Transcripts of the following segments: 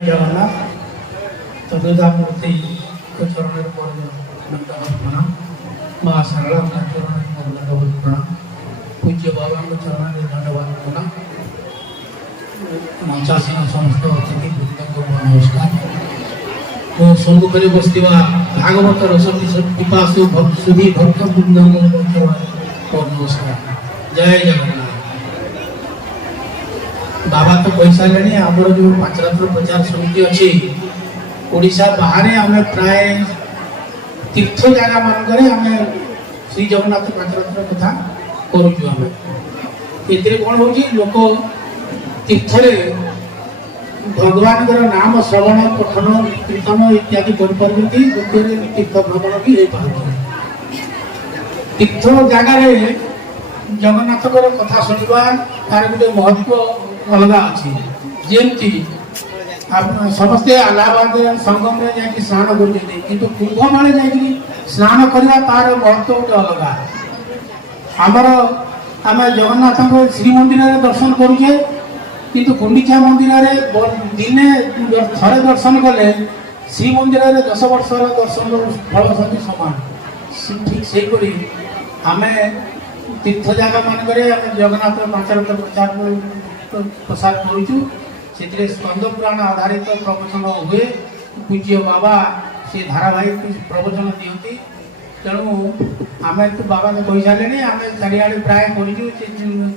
जगन्नाथ चतुर्धामूर्ति चरण प्रणाम माँ सरला चरण प्रणाम पूज्य बाबा चरण दंडवाद प्रणाम मंचासीन समस्त अतिथि वृंद नमस्कार तो सम्मुखें बसवा भागवत रस पिपासु सुधी भक्त वृंद नमस्कार। जय जगन्नाथ। बाबा तो कही सारे आमर जो पांचरात्र प्रचार समिति अच्छी ओडिशा बाहर आम प्राय तीर्थ जगह मानक श्री जगन्नाथ पांचरात्र कथा करुचु कौन हो लोक तीर्थ भगवान नाम श्रवण पठन कीर्तन इत्यादि कर तीर्थ भ्रमण भी हो पार तीर्थ जगार जगन्नाथ कथा शुणा तार गोटे महत्व अलग अच्छी जमती समस्ते अलाहाबाद संगम में जाकि स्नान कर कुंभ मेले जा स्नान करवा तार महत्व गोटे अलग आमर आम जगन्नाथ श्रीमंदिर दर्शन करुचे किंतु गुंडीचा मंदिर दिने थे दर्शन कले श्रीमंदिर 10 वर्ष दर्शन फल सहित सामान ठीक से आम तीर्थ जगह मानक जगन्नाथ पांचरात्र प्रचार प्रसार करुचु से स्कंद पुराण आधारित प्रवचन हुए पूज्य बाबा से धारावाहिक प्रवचन दिखती तेणु आम तो बाबा ने कही सारे आम चारिआडे प्राय कर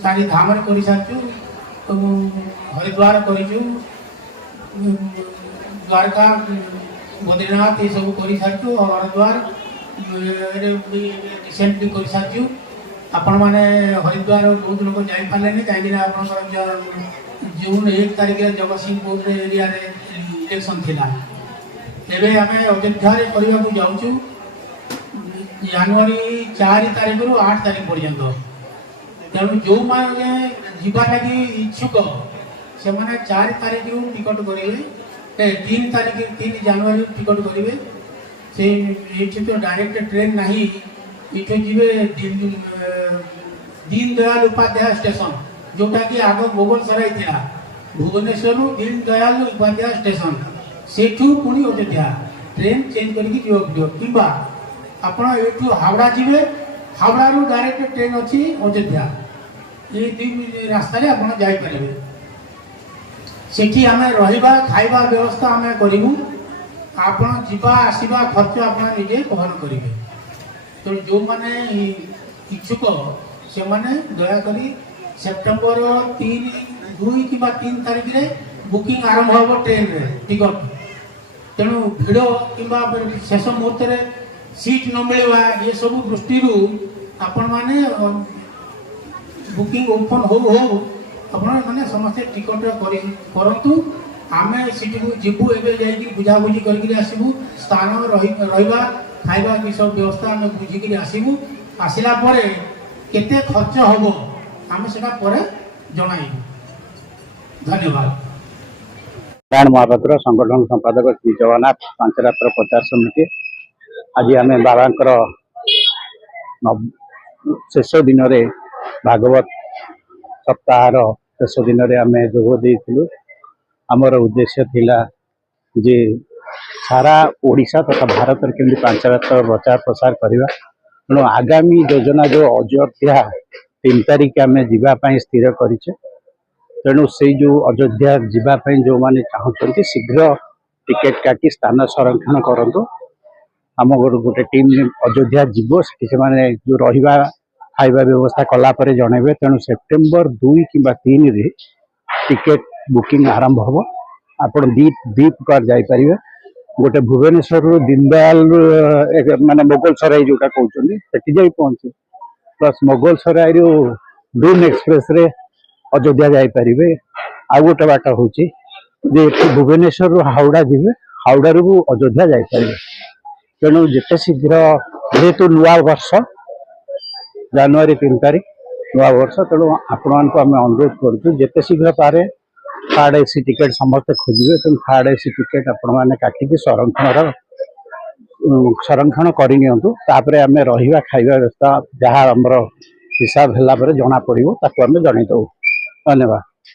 चारि धाम कर सारी हरिद्वार करूँ द्वारका बद्रीनाथ ये सब कर सारी हरिद्वार रिसेंटली कर सारी आपण मैंने हरिद्वार बहुत लोग जापारे कहीं आप जून 1 तारिख जगतसिंहपुर एरिया इलेक्शन थिला एवं आम अयोध्या करने को जाऊँ जनवरी 4 तारिख रु 8 तारिख पर्यंत तेणु जो मैंने जीवा लगी इच्छुक से मैंने 4 तारिख रु टिकट करेंगे 3 तारिख 3 जनवरी टिकट करेंगे से ये तो डायरेक्ट ट्रेन नहीं इठो जीवे दीन दयाल उपाध्याय स्टेशन जोटा कि आग मोगल सराई था भुवनेश्वर दीन दयाल उपाध्याय स्टेशन सेठू पुणी अयोध्या ट्रेन चेंज करके कि आपड़ ये हावड़ा जीवे हावड़ा रु डायरेक्ट ट्रेन अच्छी अयोध्या ये दुई रास्तार आप जापर सेठी आम रहा खाइबा व्यवस्था आम करूँ आपड़ जीवा आसवा खर्च आप निजे बहन करेंगे तो जो मैंने इच्छुक से मैंने दयाकोरी सेप्टेम्बर 2 कि 3 तारिख रे बुकिंग आरंभ हो ट्रेन रे टिकट तेणु भिड़ कि शेष मुहूर्त सीट न मिलवा ये सब दृष्टि आपण मैंने बुकिंग ओपन हो मैंने समस्ते टिकट करतु आम सीट को जीवु एवं बुझाबुझी करके आसबू स्थान रहा खाइबा की सब व्यवस्था आम बुझिक आसबू आसला केते खर्च हम आम से जन धन्यवाद। नारायण महापात्र संगठन संपादक श्री जगन्नाथ पांचरात्र प्रचार समिति आज आम बाबा शेष दिन भागवत सप्ताह शेष दिन आम जोग आमर उद्देश्य थिला जे सारा ओडिशा तथा भारत केमती पांचरात्र प्रचार प्रसार करवा तेणु आगामी योजना जो अयोध्या 3 तारिख आम जावाई स्थिर करें तेणु से जो अयोध्या जावाई जो मैंने चाहते शीघ्र टिकेट काटी स्थान संरक्षण करूँ आम गोटे टीम अयोध्या जीव से जो रहा खाइबा व्यवस्था कलापर जनइबे तेणु सेप्टेम्बर 2 कि 3 रे टिकेट बुकिंग आरंभ हम आप दी प्रकार जापर गोटे भुवनेश्वर दीनदयाल माने मोगल सराई जोटा कहते जा पहुंचे प्लस मोगल सराई डून एक्सप्रेस रे अयोध्या जापर आ गोटे बाट हूँ भुवनेश्वर हावड़ा जी हावड़ा रू अयोध्या जापर तेणु जिते शीघ्र जेहेतु नुआ वर्ष जनवरी 3 तारिख नुआ वर्ष तेणु आपण आम अनुरोध करूँ जिते शीघ्र पारे थर्ड एसी टिकेट समस्ते खोजे तेणु थर्ड एसी टिकेट आपण मैंने काटिकी संरक्षण करनी आम रहा खाइबा व्यवस्था जहाँ आमर हिसाब है जना पड़ो ताकू आम जनईदू। धन्यवाद।